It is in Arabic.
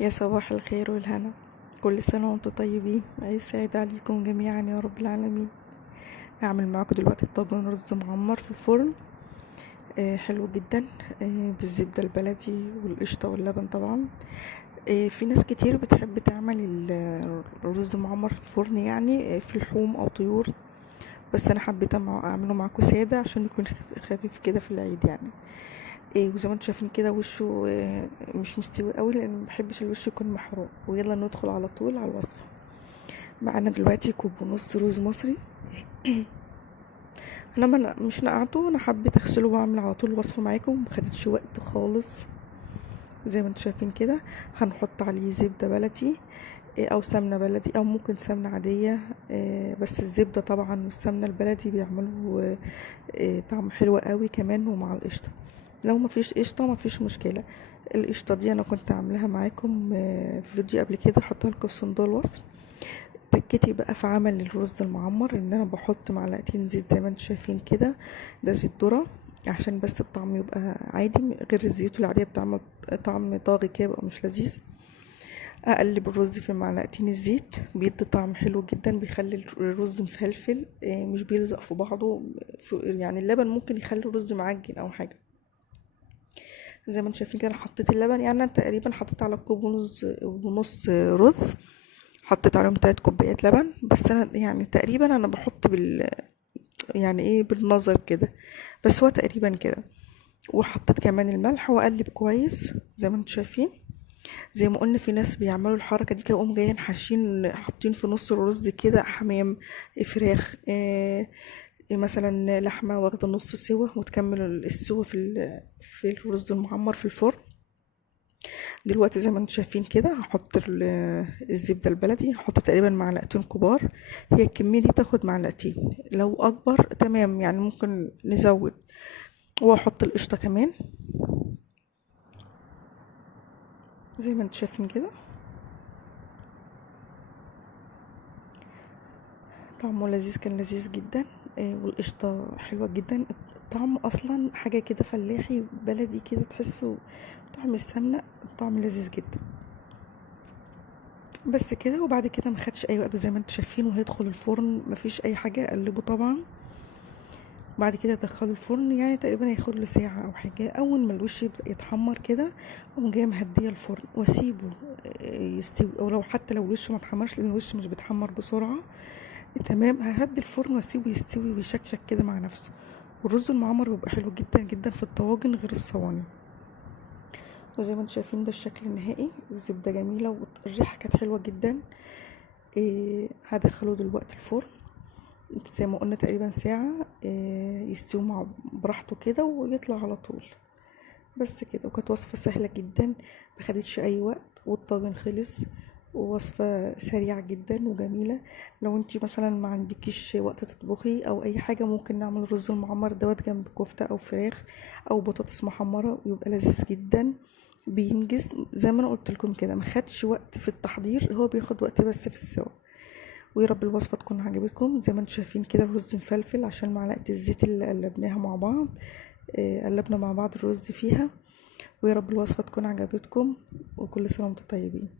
يا صباح الخير والهنا، كل سنة وانتم طيبين. عيد سعيد عليكم جميعا يا رب العالمين. هعمل معاكم دلوقتي طاجن رز معمر في الفرن. حلو جدا. بالزبدة البلدي والقشطة واللبن طبعا. في ناس كتير بتحب تعمل الرز معمر في الفرن، يعني في لحوم او طيور، بس انا حبيت اعمله معاكم سادة عشان يكون خفيف كده في العيد يعني. وزي ما انتم شايفين كده وشه مش مستوي قوي، لان مبحبش الوش يكون محروق. ويلا ندخل على طول على الوصفه. معانا دلوقتي كوب ونص رز مصري. انا مش نقعته، انا حبيت اغسله واعمل على طول الوصفه معاكم، مخدتش وقت خالص. زي ما انتم شايفين كده هنحط عليه زبده بلدي او سمنه بلدي او ممكن سمنه عاديه. بس الزبده طبعا والسمنه البلدي بيعملوا طعم حلو قوي كمان، ومع القشطه. لو مفيش قشطه مفيش مشكله. القشطه دي انا كنت عاملاها معاكم في فيديو قبل كده، احطها لكم في صندوق الوصف. تكتي بقى في عمل الرز المعمر ان انا بحط معلقتين زيت زي ما انتم شايفين كده. ده زيت ذره عشان بس الطعم يبقى عادي، غير الزيوت العاديه بتعمل طعم طاغي كده بقى مش لذيذ. اقلب الرز في معلقتين الزيت، بيدي طعم حلو جدا، بيخلي الرز مفلفل، مش بيلزق في بعضه. يعني اللبن ممكن يخلي الرز معجن او حاجه. زي ما انتم شايفين كده حطيت اللبن، يعني انا تقريبا حطيت على كوب ونص رز، حطيت عليهم 3 كوبايات لبن. بس انا يعني تقريبا انا بحط يعني ايه بالنظر كده، بس هو تقريبا كده. وحطيت كمان الملح واقلب كويس زي ما انتم شايفين. زي ما قلنا في ناس بيعملوا الحركه دي كده، يقوم جايين حاطين في نص الرز كده حمام، فراخ، مثلا لحمه واخده نص سوا، وتكمل السوا في الرز المعمر في الفرن. دلوقتي زي ما انتم شايفين كده هحط الزبده البلدي، هحط تقريبا معلقتين كبار. هي الكميه دي تاخد معلقتين، لو اكبر تمام يعني ممكن نزود. واحط القشطه كمان زي ما انتم شايفين كده. طعمه لذيذ، كان لذيذ جدا. والقشطه حلوه جدا. الطعم اصلا حاجه كده فلاحي بلدي كده، تحسه طعم السمنه، طعم لذيذ جدا. بس كده. وبعد كده ما خدش اي وقت زي ما انتم شايفين، وهيدخل الفرن مفيش اي حاجه، اقلبه طبعا. بعد كده ادخله الفرن، يعني تقريبا هياخد له ساعه او حاجه. اول ما الوش يبدا يتحمر كده اقوم جايه مهديه الفرن واسيبه يستوي. او لو حتى لو الوش ما اتحمرش، لان الوش مش بيتحمر بسرعه، تمام، ههدي الفرن واسيبه يستوي ويشكشك كده مع نفسه. والرز المعمر بيبقى حلو جدا جدا في الطواجن غير الصواني. وزي ما انتم شايفين ده الشكل النهائي. الزبده جميله والريحه كانت حلوه جدا. هدخله دلوقتي الفرن زي ما قلنا تقريبا ساعة، يستوي مع براحته كده ويطلع على طول. بس كده. وكانت وصفة سهلة جدا، مخدتش اي وقت، والطاجن خلص. ووصفة سريعة جدا وجميلة. لو انتي مثلا ما عندكيش وقت تطبخي او اي حاجة، ممكن نعمل رز المعمر دوت جنب كفتة او فراخ او بطاطس محمرة، ويبقى لذيذ جدا. بينجز زي ما انا قلت لكم كده، مخدش وقت في التحضير، هو بياخد وقت بس في السوا. ويا رب الوصفه تكون عجبتكم. زي ما انتم شايفين كده الرز مفلفل عشان معلقه الزيت اللي قلبناها مع بعض. قلبنا مع بعض الرز فيها. ويا رب الوصفه تكون عجبتكم، وكل سنه وانتم طيبين.